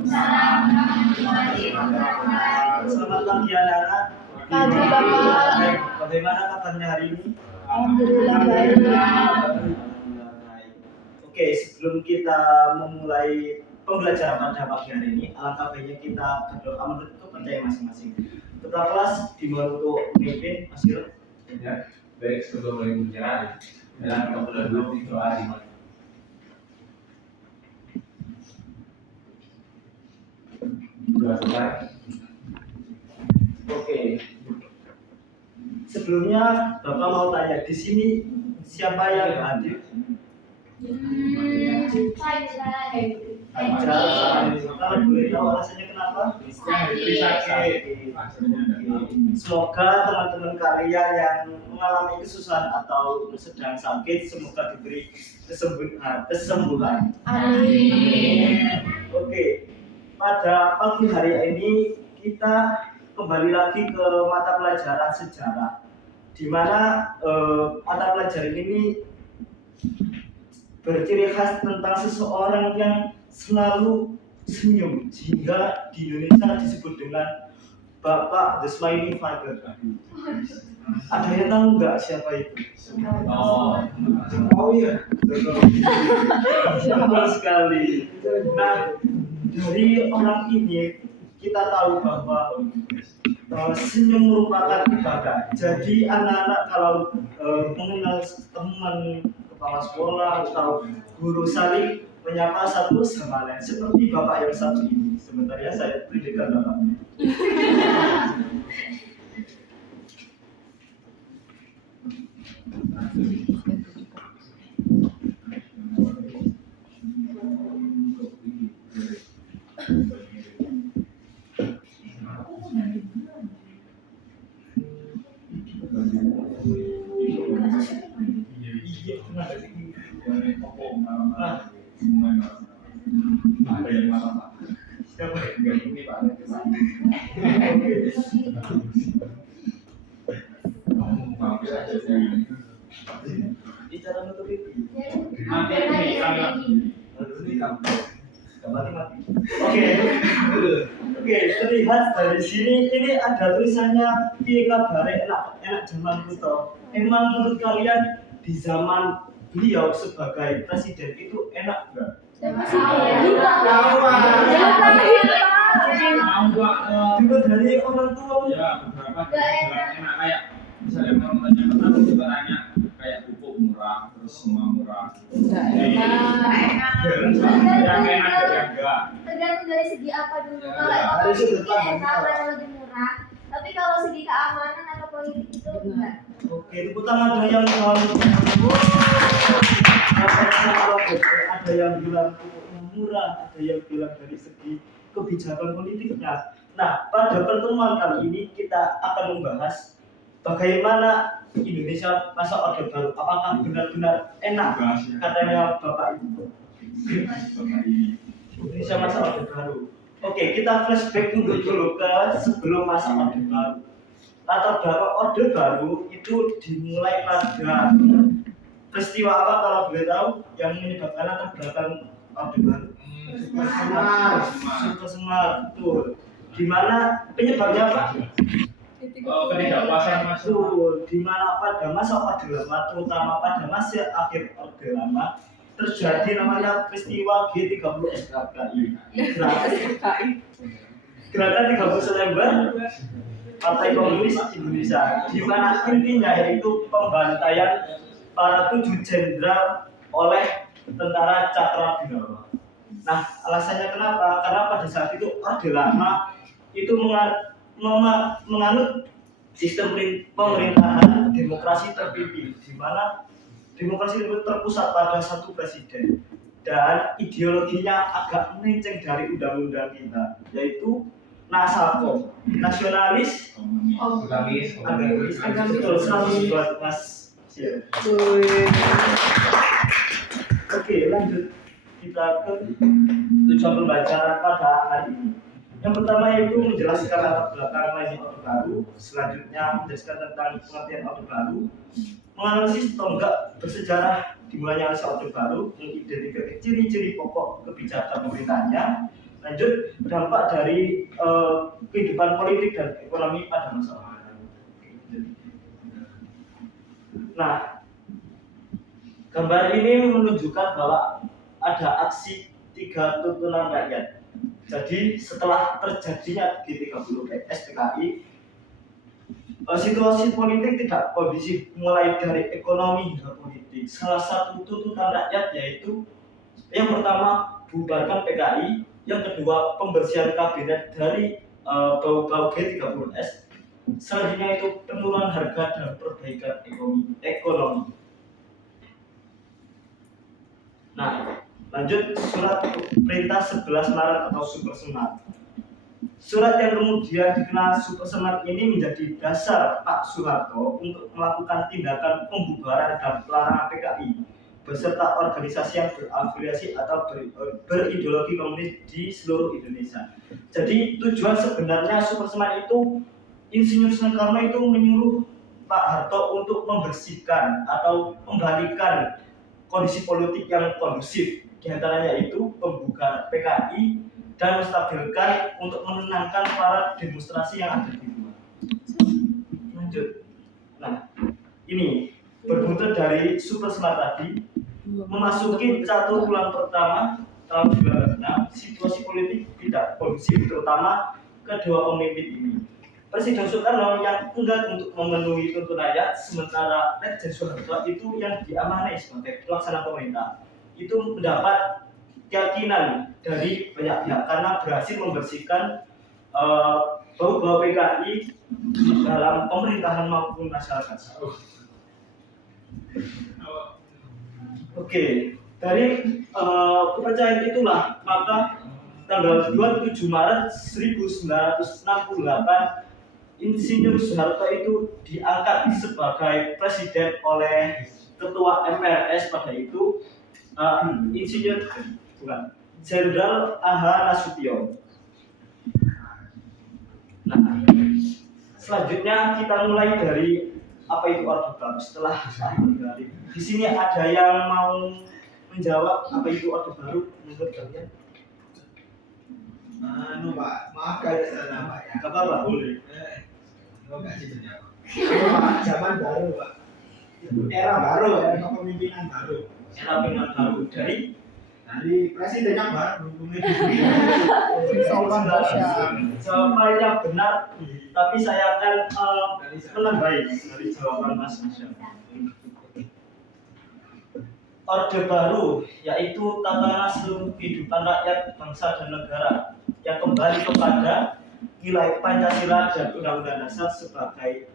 Selamat pagi anak-anak. Pagi Bapak. Bagaimana kabarnya hari ini? Alhamdulillah baik. Alhamdulillah baik. Oke, sebelum kita memulai pembelajaran pada pagi hari ini, alangkah baiknya kita berdoa menurut kepercayaan masing-masing. Ketua kelas dimohon untuk memimpin, Mas Yul. Ya, baik, sebelum mulai pembicaraan, kita mulai dulu di doa dimulai. Doa selesai. Oke. Sebelumnya Bapak mau tanya di sini siapa yang hadir? Kalau boleh tahu alasannya kenapa? Semoga teman-teman kalian yang mengalami kesusahan atau sedang sakit semoga diberi kesembuhan. Amin. Oke, pada pagi hari ini kita kembali lagi ke mata pelajaran sejarah, di mana mata pelajaran ini berciri khas tentang seseorang yang selalu senyum, sehingga di Indonesia disebut dengan Bapak The Smiling Father. Ada yang tahu nggak siapa itu? Oh iya, betul sekali. Nah, dari orang ini kita tahu bahwa senyum merupakan ibadah. Jadi anak-anak kalau mengenal teman kepala sekolah atau guru saling menyapa satu sama lain seperti bapak yang satu ini. Sebentar ya, saya tunjukkan bapak. Bicara menutup itu. Oke, terlihat dari sini ini ada tulisannya piye kabare enak zaman kuto. Emang menurut kalian di zaman beliau sebagai presiden itu enak enggak? Juga dari orang tua. Ya, beberapa enak kayak misalnya kalau tanya pertama juga tanya kayak pupuk murah, terus semua murah. Yang enak yang enggak. Tergantung dari segi apa dulu. Ya, Kalau dari ekonomi segi mungkin apa? enak dan lebih murah. Tapi kalau segi keamanan atau politik itu enggak. Oke, tepuk tangan ada yang ada yang bilang murah, ada yang bilang dari segi kebijakan politiknya. Nah, pada pertemuan kali ini kita akan membahas bagaimana Indonesia masa Orde Baru. Apakah benar-benar enak katanya Bapak Ibu? Indonesia masa Orde Baru. Oke, kita flashback dulu ke sebelum masa Orde Baru. Latar belakang Orde Baru itu dimulai pada peristiwa apa kalau boleh tahu yang menyebabkan latar belakang Orde Baru? Super Semar, betul. Di mana penyebabnya apa? Ketidakpuasan Betul. Di mana pada masa Orde Lama, terutama pada masa akhir Orde Lama, terjadi namanya peristiwa G30 SKKI. Gerakan 30 September Partai Komunis Indonesia, di mana intinya yaitu pembantaian para 7 jenderal oleh tentara Cakrawala. Nah, alasannya kenapa? Karena pada saat itu Orde Lama itu menganut sistem pemerintahan demokrasi terpimpin, di mana demokrasi itu terpusat pada satu presiden dan ideologinya agak melenceng dari undang-undang kita, yaitu Nasalkom, nasionalis, agamis, betul, 100 buat Mas. Oke, lanjut kita ke tujuan pembelajaran pada hari ini. Yang pertama yaitu menjelaskan latar belakang lahirnya Orde Baru, selanjutnya menjelaskan tentang pengertian Orde Baru, menganalisis tonggak bersejarah dimulainya Orde Baru, mengidentifikasi ciri-ciri pokok kebijakan pemerintahnya, Lanjut, dampak dari kehidupan politik dan ekonomi pada masa lalu. Nah, gambar ini menunjukkan bahwa ada aksi 3 tuntunan rakyat. Jadi setelah terjadinya G30 SPKI, situasi politik tidak kondusif mulai dari ekonomi hingga politik. Salah satu tuntutan rakyat yaitu yang pertama bubarkan PKI, yang kedua pembersihan kabinet dari bau-bau G30S, selanjutnya itu penurunan harga dan perbaikan ekonomi. Nah, lanjut surat perintah 11 Maret atau Super Senat. Surat yang kemudian dikenal Super Senat ini menjadi dasar Pak Soeharto untuk melakukan tindakan pembubaran dan pelarangan PKI beserta organisasi yang berafiliasi atau berideologi komunis di seluruh Indonesia. Jadi tujuan sebenarnya Super Senat itu, Insinyur Soekarno itu menyuruh Pak Harto untuk membersihkan atau membalikan kondisi politik yang kondusif, diantaranya itu pembukaan PKI dan menstabilkan untuk menenangkan para demonstrasi yang ada di luar. Lanjut. Nah, ini berbuntut dari Super Senat tadi, memasuki catur bulan pertama tahun 1996, situasi politik tidak kondusif, terutama kedua pemimpin ini. Presiden Soekarno yang enggan untuk memenuhi tuntutan rakyat, sementara Presiden Soeharto itu yang diamanai sebagai pelaksana pemerintah. Itu mendapat keyakinan dari banyak pihak karena berhasil membersihkan bau-bau PKI dalam pemerintahan maupun masyarakat. Oke, dari kepercayaan itulah maka tanggal 27 Maret 1968 Insinyur Soeharto itu diangkat sebagai presiden oleh Ketua MPRS pada itu Jenderal A.H. Nasution. Nah, selanjutnya kita mulai dari apa itu Orde Baru setelah dari. Di sini ada yang mau menjawab apa itu Orde Baru menurut kalian? Pak, maaf kalau salah Pak ya. Gak apa-apa, boleh. Pak, zaman baru Pak. Era baru, era kepemimpinan baru. Era pemerintahan baru dari presiden yang baru. jawaban yang benar, tapi saya akan menambahi dari jawaban Mas Masya. Orde Baru yaitu tatanan seluruh kehidupan rakyat, bangsa dan negara yang kembali kepada nilai Pancasila dan Undang-Undang Dasar sebagai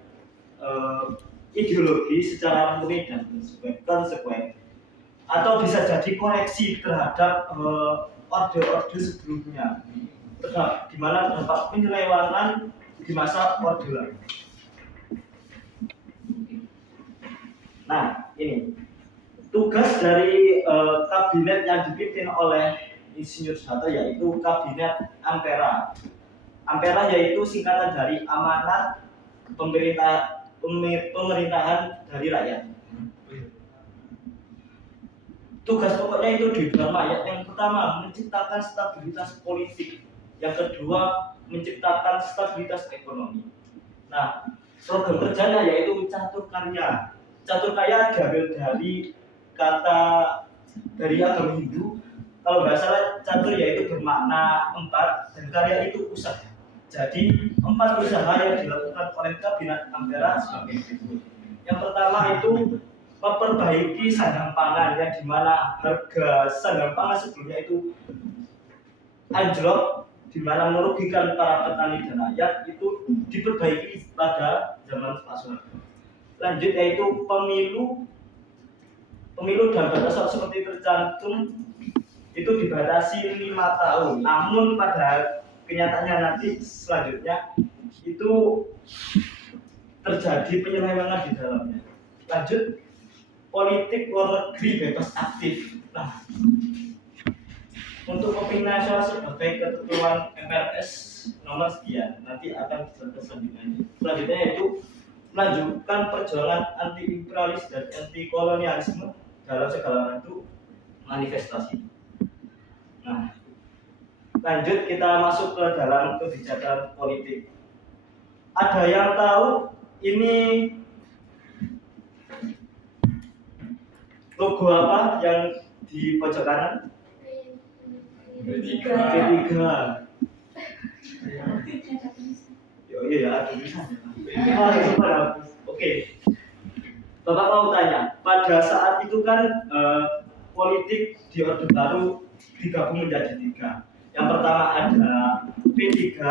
ideologi secara murni dan konsekuen, atau bisa jadi koreksi terhadap orde-orde sebelumnya, di mana terdapat penyelewengan di masa Orde Lama. Nah, ini tugas dari kabinet yang dipimpin oleh Insinyur Soeharto yaitu Kabinet Ampera. Ampera yaitu singkatan dari Amanat Pemerintahan dari Rakyat. Tugas pokoknya itu di dalam ayat yang pertama menciptakan stabilitas politik, yang kedua menciptakan stabilitas ekonomi. Nah, program kerjanya yaitu catur karya. Catur karya diambil dari kata dari agama Hindu. Kalau nggak salah catur yaitu bermakna 4 dan karya itu usaha. Jadi 4 usaha yang dilakukan oleh Kabinet Ampera sebagai berikut. Yang pertama itu memperbaiki sandang pangan, yang dimana harga sandang pangan sebelumnya itu anjlok, dimana merugikan para petani dan rakyat, itu diperbaiki pada zaman Pak Soeharto. Lanjut yaitu pemilu dan batasan seperti tercantum itu dibatasi 5 tahun. Namun pada kenyataannya nanti selanjutnya itu terjadi penyelewengan di dalamnya. Lanjut, politik luar negeri bebas aktif. Nah, untuk opini nasional sebagai ketentuan MPRS nomor sekian, nanti akan dijelaskan selanjutnya. Selanjutnya yaitu melanjutkan perjuangan anti imperialis dan anti kolonialisme dalam segala bentuk manifestasi. Nah, Lanjut kita masuk ke dalam kebijakan politik. Ada yang tahu ini logo apa yang di pojok kanan? P3. Iya ya, ada tulisannya. Oh, super bagus. Oke. Bapak mau tanya, pada saat itu kan politik di Orde Baru digabung menjadi 3. Yang pertama ada P3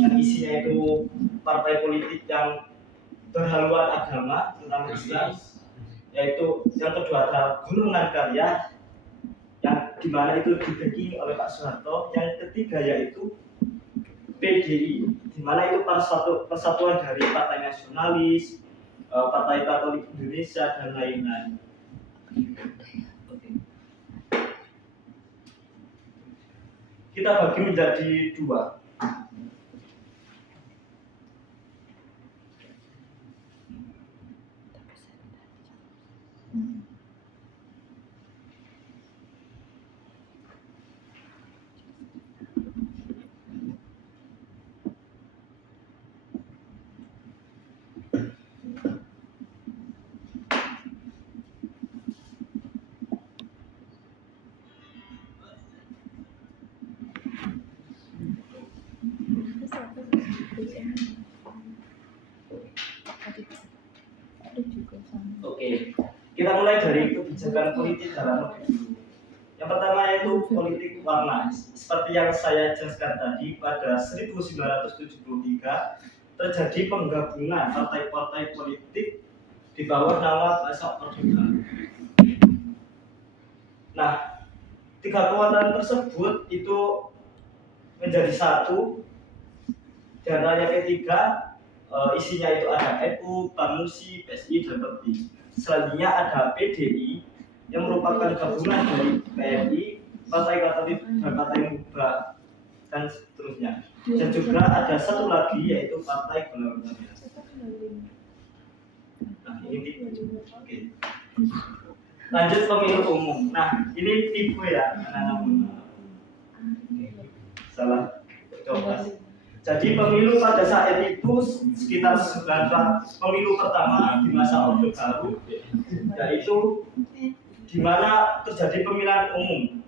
yang isinya itu partai politik yang berhaluan agama, terutama Islam. Yaitu yang kedua ada Golongan Karya yang dimana itu dibacking oleh Pak Soeharto. Yang ketiga yaitu PDI, di mana itu persatuan dari partai nasionalis, Partai Katolik Indonesia dan lain-lain. Kita bagi menjadi 2. Oke, kita mulai dari kebijakan politik dalam negeri dulu. Yang pertama yaitu politik warna. Seperti yang saya jelaskan tadi, pada 1973 terjadi penggabungan partai-partai politik di bawah nama Bangsa Orde Baru. Nah, 3 kekuatan tersebut itu menjadi satu. Di antaranya P3, isinya itu ada NU, PAMUSI, PSI, dan PERTI. Selanjutnya ada PDI yang merupakan gabungan dari PMI, Partai Katolik, dan Partai Muda, dan seterusnya. Dan juga ada satu lagi yaitu Partai Golongan Karya. Nah, ini oke. Lanjut pemilu umum. Nah, ini tipe ya, anak-anak. Salah coba. Jadi pemilu pada saat itu sekitar 9 pemilu pertama di masa Orde Baru, yaitu di mana terjadi pemilihan umum,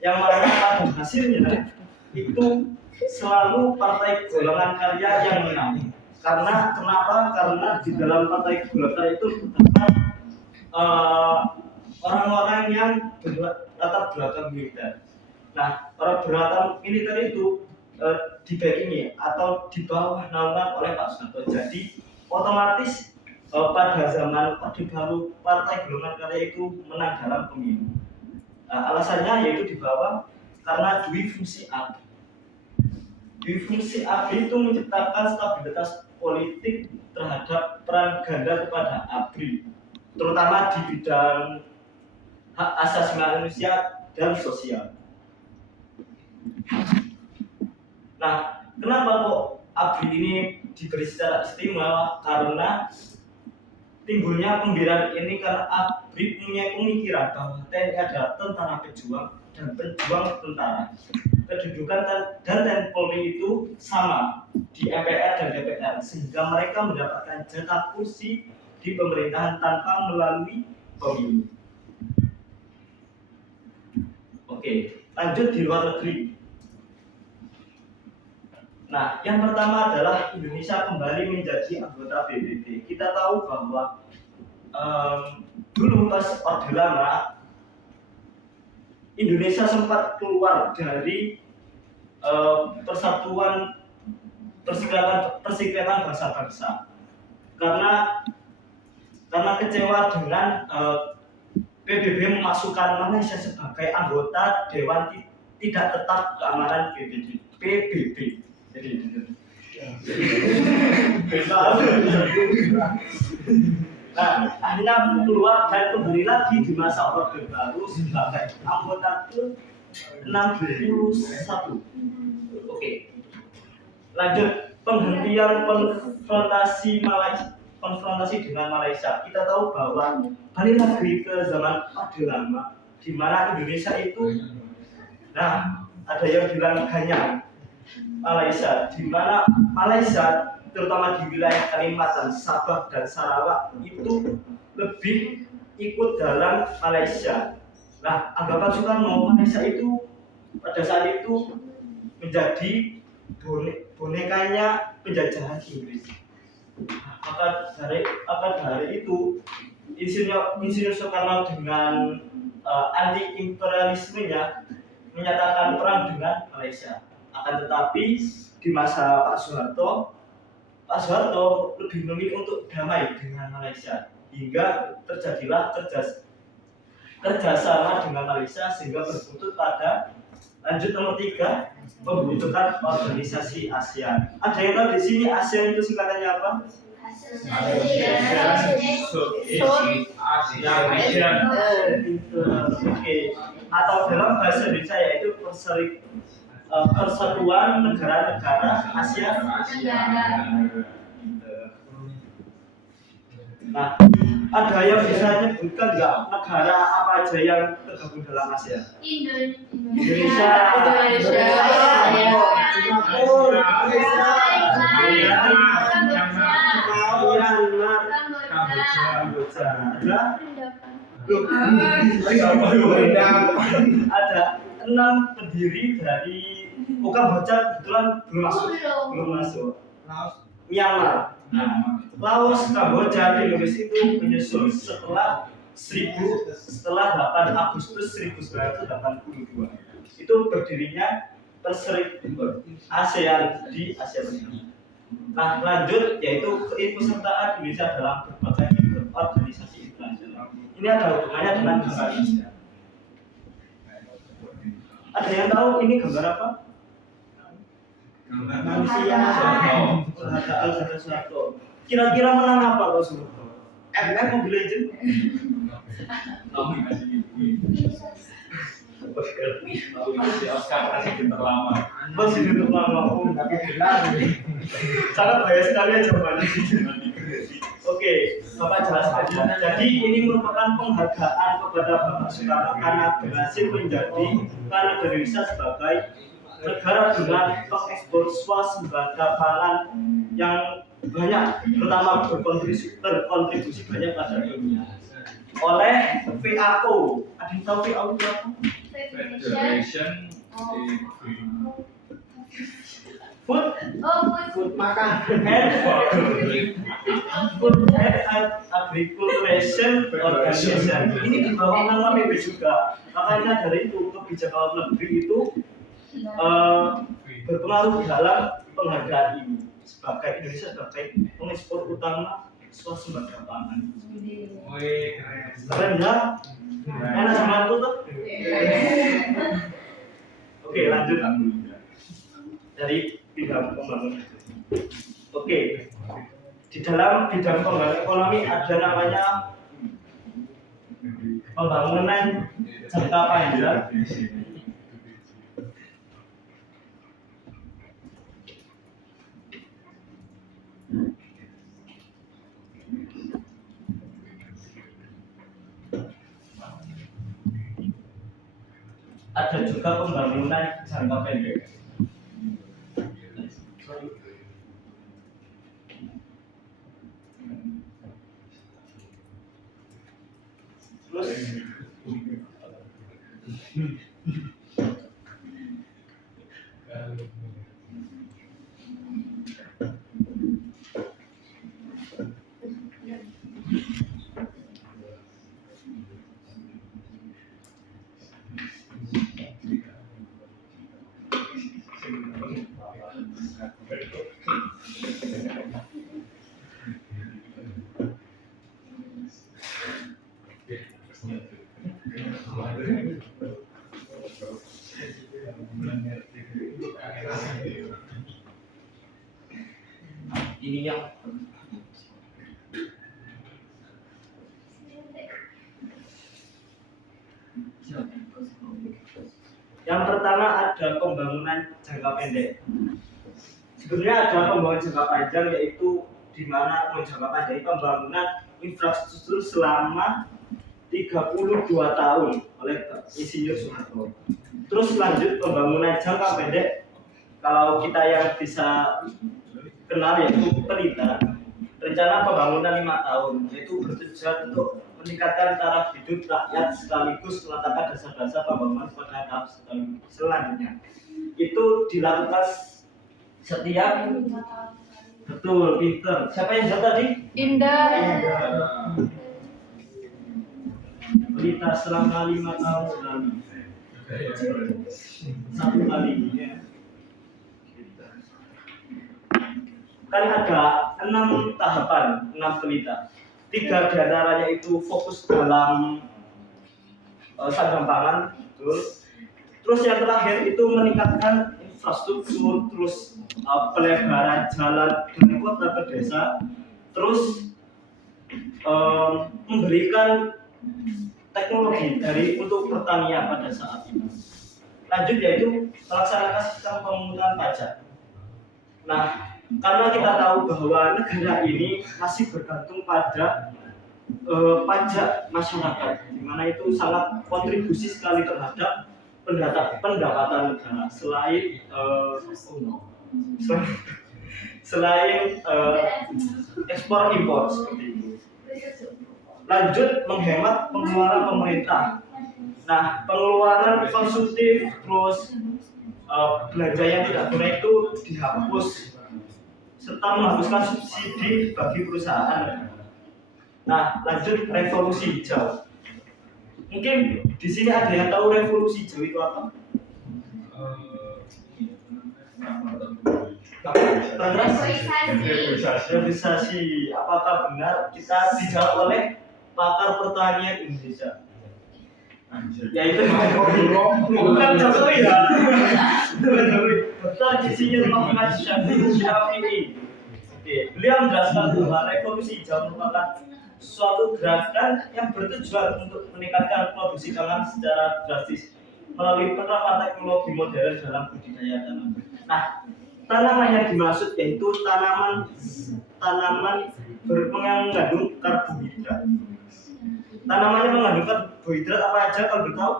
yang mana pada hasilnya itu selalu Partai Golongan Karya yang menang. Karena kenapa? Karena di dalam Partai Golongan Karya itu terdapat orang-orang yang berlatar belakang militer. Nah, orang berlatar militer itu di backing atau di bawah nama oleh Pak Soeharto. Jadi otomatis pada zaman Orde Baru Partai Golongan Karya itu menang dalam pemilu. Alasannya yaitu di bawah karena dui fungsi ABRI. Dui fungsi ABRI itu menciptakan stabilitas politik terhadap peran ganda kepada ABRI, terutama di bidang hak asasi manusia dan sosial. Nah, kenapa kok ABRI ini diberi secara istimewa? Karena timbulnya pemberian ini karena ABRI punya pemikiran bahwa TNI adalah tentara pejuang dan pejuang tentara. Kedudukan dan TNI Polri itu sama di MPR dan DPR, sehingga mereka mendapatkan jatah kursi di pemerintahan tanpa melalui pemilu. Oke, lanjut di luar negeri. Nah, yang pertama adalah Indonesia kembali menjadi anggota PBB. Kita tahu bahwa dulu pas Orde Lama, Indonesia sempat keluar dari persatuan persikatan bangsa-bangsa karena kecewa dengan PBB memasukkan Malaysia sebagai anggota Dewan Tidak Tetap Keamanan PBB. Jadi nah, akhirnya keluar dan kembali lagi di masa Orde Baru sebagai anggota ke-61. Oke. Lanjut, penghentian konfrontasi dengan Malaysia. Kita tahu bahwa balik lagi ke zaman Orde Lama, di mana Indonesia itu ada yang bilang Ganyang Malaysia, di mana Malaysia terutama di wilayah Kalimantan, Sabah dan Sarawak itu lebih ikut dalam Malaysia. Nah, anggapan Soekarno, Malaysia itu pada saat itu menjadi bonekanya penjajahan Inggris. Maka dari itu Insinyur Soekarno dengan anti imperialismenya menyatakan perang dengan Malaysia. Akan tetapi di masa Pak Soeharto lebih memilih untuk damai dengan Malaysia hingga terjadilah kerjasama dengan Malaysia sehingga berbuntut pada lanjut nomor 3 pembentukan organisasi ASEAN. Ada yang tahu di sini ASEAN itu singkatannya apa? Oke. Atau dalam bahasa Indonesia yaitu Persatuan Negara-Negara Asia. Nah, ada yang bisa menyebutkan nggak negara apa aja yang tergabung dalam ASEAN? Indonesia, Singapura, ada 6 pendiri dari Kamboja kebetulan belum masuk. Myanmar, Laos, Kamboja, Indonesia itu menyusul setelah 8 Agustus 1982. Itu berdirinya Perserikatan ASEAN di Asia Tenggara. Nah, lanjut yaitu keikutsertaan Indonesia dalam berbagai organisasi internasional. Ini ada hubungannya dengan gambar ini. Ada yang tahu ini gambar apa? Manusia Al Soeharto. Kira-kira menang apa kalau Soeharto? MM Mobile Legend? Masih terlama. Sangat bahaya sekali ya jawabannya. Oke, Bapak jelaskan. Jadi ini merupakan penghargaan kepada Bapak Soekarno karena berhasil menjadikan Indonesia sebagai negara dengan pengekspor swasembada pangan yang banyak, terutama berkontribusi banyak pada dunia. Oleh FAO, ada yang tahu FAO itu apa? Federation Food makan Food and Agriculturation Organization. Ini di bawah nama PB juga. Makanya dari itu kebijakan negeri itu berpengaruh dalam penghargaan ini sebagai Indonesia sebagai pengekspor utama swasembada pangan. Keren ya? Enak sama aku tuh. Oke, lanjut dari bidang pembangunan. Oke, di dalam bidang pembangunan ekonomi ada namanya pembangunan jangka panjang. Ada juga pembangunan jangka pendek. Terus ini yang pertama ada pembangunan jangka pendek. Sebenarnya ada pembangunan jangka panjang yaitu di mana jangka panjang pembangunan infrastruktur selama 32 tahun oleh Insinyur Soeharto. Terus lanjut pembangunan jangka pendek, kalau kita yang bisa kenal yaitu pelita, rencana pembangunan 5 tahun, yaitu bertujuan untuk meningkatkan taraf hidup rakyat sekaligus meletakkan dasar-dasar pembangunan pada tahap selanjutnya. Itu dilakukan setiap betul pinter. Siapa yang jawab tadi? Indah. Pelita selama 5 tahun sekali. Satu kali ya. Kan ada 6 tahapan, 6 pelita. 3 diantaranya itu fokus dalam sandang pangan, betul. Terus yang terakhir itu meningkatkan infrastruktur, terus pelebaran jalan dari kota ke desa, terus memberikan teknologi dari untuk pertanian pada saat ini. Lanjut yaitu melaksanakan sistem pemungutan pajak. Nah, karena kita tahu bahwa negara ini masih bergantung pada pajak masyarakat, di mana itu sangat kontribusi sekali terhadap pendapatan negara. Selain ekspor impor seperti itu. Lanjut menghemat pengeluaran pemerintah. Nah, pengeluaran konsumtif terus belanja yang tidak guna itu dihapus serta menghapuskan subsidi bagi perusahaan. Nah, lanjut revolusi hijau. Mungkin di sini ada yang tahu revolusi hijau itu apa? Revolusi. Apakah benar? Kita dijawab oleh pakar pertanian Indonesia. Yaitu bukan Jokowi ya. Bukan Jokowi. Dr. Insinyur Muhammad Syafi'i. Oke, beliau menjelaskan bahwa revolusi hijau merupakan suatu gerakan yang bertujuan untuk meningkatkan produksi pangan secara drastis melalui penerapan teknologi modern dalam budidaya tanaman. Nah, tanaman yang dimaksud yaitu tanaman mengandung karbohidrat. Tanamannya mengandung karbohidrat apa aja kalau beritahu?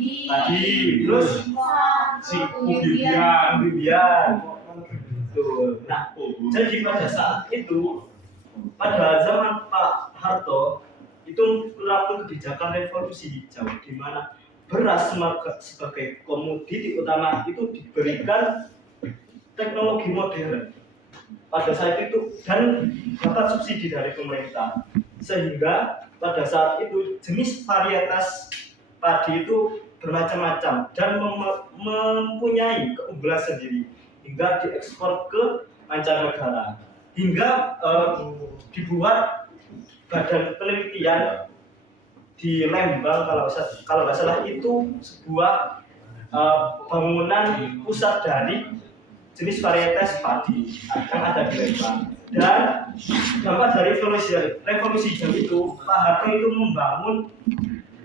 Padi, terus umbi-umbian. Betul. Nah, jadi pada saat itu, pada zaman Pak Harto itu menerapkan kebijakan revolusi hijau, di mana beras sebagai komoditi utama itu diberikan teknologi modern pada saat itu dan dapat subsidi dari pemerintah, sehingga pada saat itu jenis varietas padi itu bermacam-macam dan mempunyai keunggulan sendiri hingga diekspor ke mancanegara, hingga dibuat badan penelitian di Lembang kalau nggak salah itu sebuah bangunan pusat dari jenis varietas padi yang ada di Lembang. Dan dampak dari revolusi hijau itu, Pak Harto itu membangun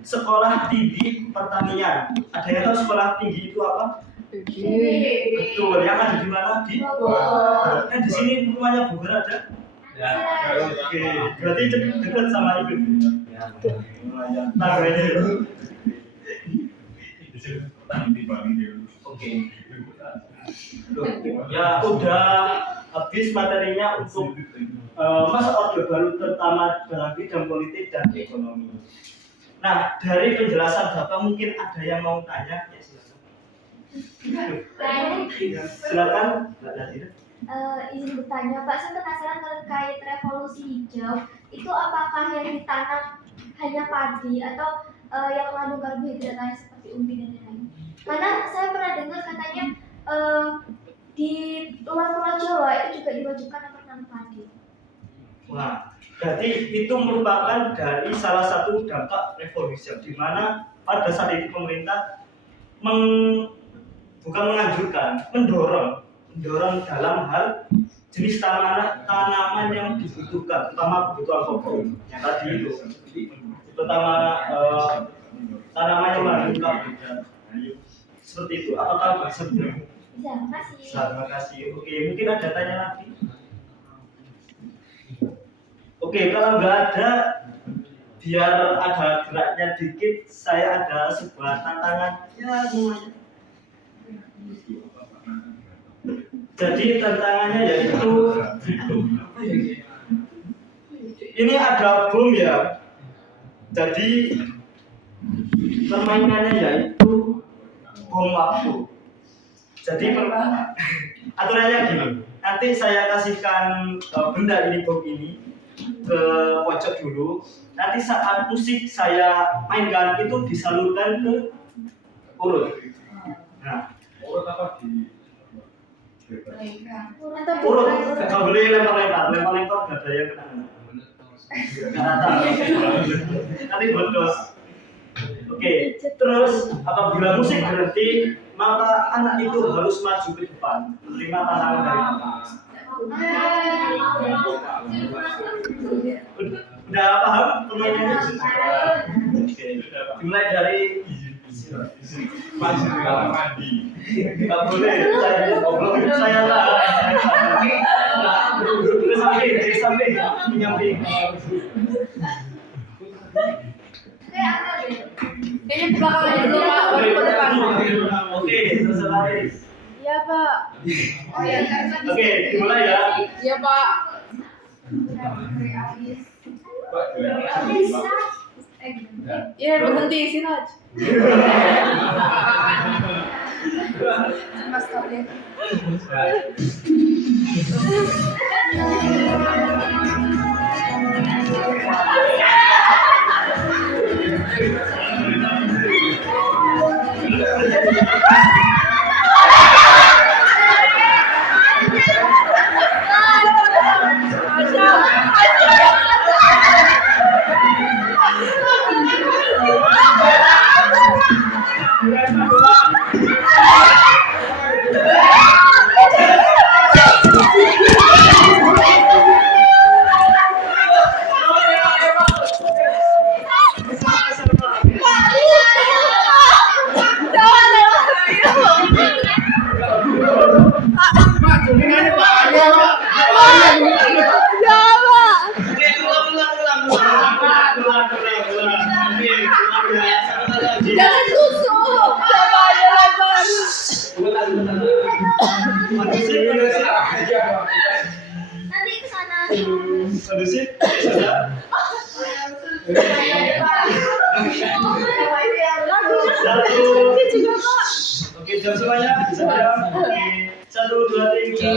sekolah tinggi pertanian. Ada yang tahu sekolah tinggi itu apa? Betul, yang ada di mana? Di sini rumahnya Bogor ada? Ya. Oke, berarti dekat sama ibu. Ya. Nah, ini. Oke. Ya udah habis materinya untuk masa Orde Baru terutama dalam bidang politik dan ekonomi. Nah, dari penjelasan Bapak mungkin ada yang mau tanya? Ya, silakan. Mbak Nadira. Izin bertanya, Pak, saya penasaran terkait revolusi hijau. Itu apakah yang ditanam hanya padi atau yang mengandung karbohidrat lain seperti umbi dan lain-lain? Karena saya pernah dengar katanya di luar Pulau Jawa itu juga diwajibkan untuk menanam padi. Wah, berarti itu merupakan dari salah satu dampak revolusi di mana pada saat itu pemerintah bukan menganjurkan, mendorong dalam hal jenis tanaman yang dibutuhkan, terutama kebutuhan pokok yang tadi itu, terutama tanaman yang mengandung karbohidrat. Seperti itu. Apakah bisa dijawab? Bisa, makasih. Terima kasih. Oke, mungkin ada tanya lagi. Oke, kalau nggak ada, biar ada geraknya dikit, saya ada sebuah tantangan ya lumayan. Jadi tantangannya yaitu ini ada bom ya. Jadi permainannya yaitu bom waktu. Jadi aturannya gini. Nanti saya kasihkan benda ini bom ini ke pojok dulu. Nanti saat musik saya mainkan itu disalurkan ke urut. Nah, Urut apa di urut nggak boleh lempar-lempar nggak ada yang kena. Nggak ada. Nanti bodos. Oke, terus apabila musik berhenti, maka anak itu harus maju ke depan, menerima tantangan dari bapak. Udah paham permainannya? Oke, dimulai dari masih dalam mandi. nggak boleh, saya dari samping, menyamping. Kayaknya belakangan dulu Pak, baru ke depan. Oke, terserah. Iya Pak. Oh iya. Oke, dimulai ya. Iya Pak. Pak, Iya berhenti Siraj. Mas tau deh. Jangan tusuk. Coba aja lebar. Nanti ke sana. Kondusif, sudah. Satu. Oke, jam semuanya bisa ya. Oke, 1, 2, 3.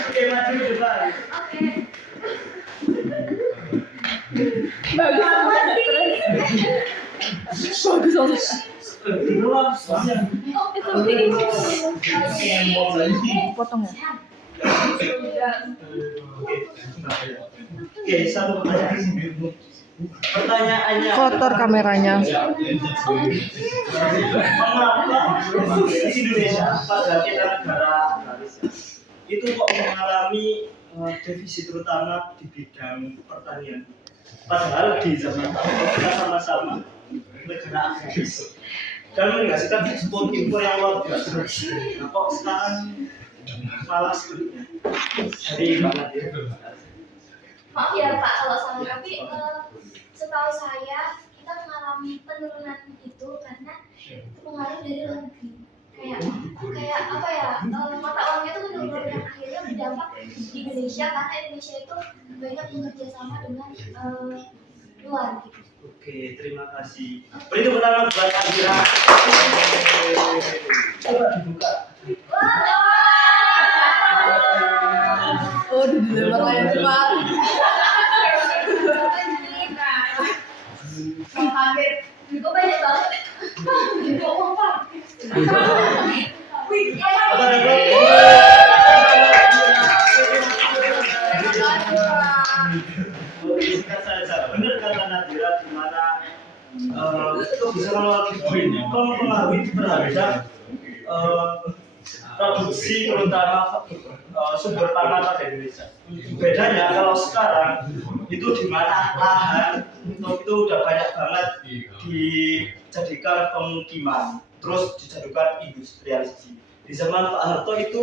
Oke, maju ke depan. Oke. Potong ya. Oke, satu pertanyaan. Pertanyaannya. Kotor kameranya. Mengapa di Indonesia padahal kita negara agraris ya, itu kok mengalami defisit terutama di bidang pertanian? Padahal di zaman kita sama-sama negara agraris dan menghasilkan ekspor impor yang luar biasa. Nah, kok sekarang malah sebaliknya? Jadi mana dia? Maaf ya Pak kalau salah, tapi setahu saya kita mengalami penurunan itu karena pengaruh dari luar negeri. Kayak apa ya, mata uangnya itu menurun yang akhirnya berdampak di Indonesia karena Indonesia itu banyak bekerja sama dengan luar gitu. Oke, terima kasih. Beri tepuk tangan buat Adira. Coba dibuka. Oh, dilempar-lempar. Kaget. Kok banyak banget? Apa ada? Oke, singkat saja. Benar kata Nadira di mana itu bisa mempengaruhi terhadap produksi terutama sumber pangan pada Indonesia. Bedanya kalau sekarang itu di mana lahan untuk itu udah banyak banget dijadikan pemukiman, terus dijadikan industrialisasi. Di zaman Pak Harto itu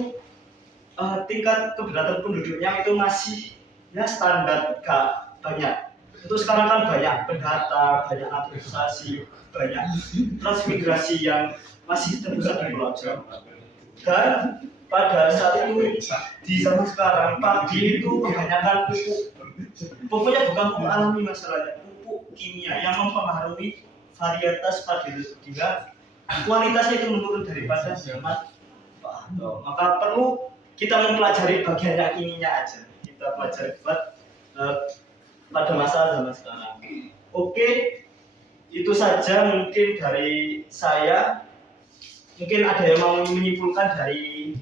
tingkat keberatan penduduknya itu masih ya standar, gak banyak. Untuk sekarang kan banyak pendatang, banyak naturalisasi, banyak transmigrasi yang masih terpusat di Pulau Jawa. Dan pada saat itu di zaman sekarang padi itu kebanyakan pupuknya bukan pupuk alami masalahnya, pupuk kimia yang mempengaruhi varietas padi tersebut. Kualitasnya itu menurun daripada zaman Pak Harto. Maka perlu kita mempelajari bagian yang ininya aja. Kita pelajari pada masa zaman sekarang. Oke, itu saja mungkin dari saya. Mungkin ada yang mau menyimpulkan dari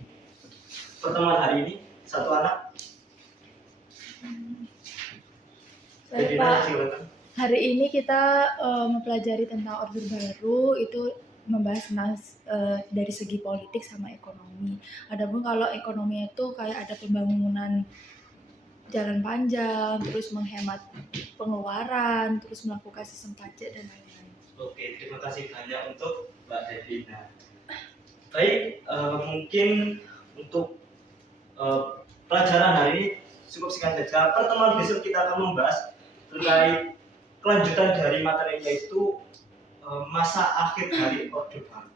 pertemuan hari ini, satu anak. Baik, Pak. Hari ini kita mempelajari tentang Orde Baru, itu membahas tentang dari segi politik sama ekonomi. Adapun kalau ekonomi itu kayak ada pembangunan jalan panjang, terus menghemat pengeluaran, terus melakukan sistem pajak dan lain-lain. Oke, terima kasih banyak untuk Mbak Devina. Baik, mungkin untuk pelajaran hari ini cukup singkat saja. Pertemuan besok kita akan membahas terkait kelanjutan dari materi, yaitu masa akhir dari Orde Baru.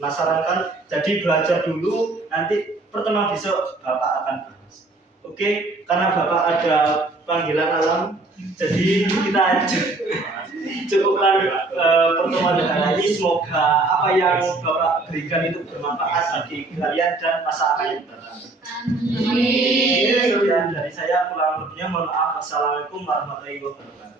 Nah, sarankan jadi belajar dulu, nanti pertemuan besok Bapak akan bahas. Oke, karena Bapak ada panggilan alam, jadi kita cukupkan pertemuan hari ini. Semoga apa yang Bapak berikan itu bermanfaat bagi kalian dan masa akan yang datang. Amin. Sekian dari saya, kurang lebihnya mohon maaf. Assalamualaikum warahmatullahi wabarakatuh.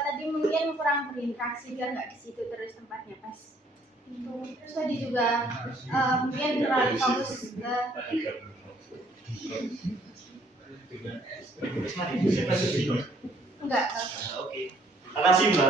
Tadi mungkin kurang berinteraksi, biar nggak di situ terus tempatnya pas. Terus tadi juga mungkin terlalu fokus ke enggak. Oke, makasih Mbak.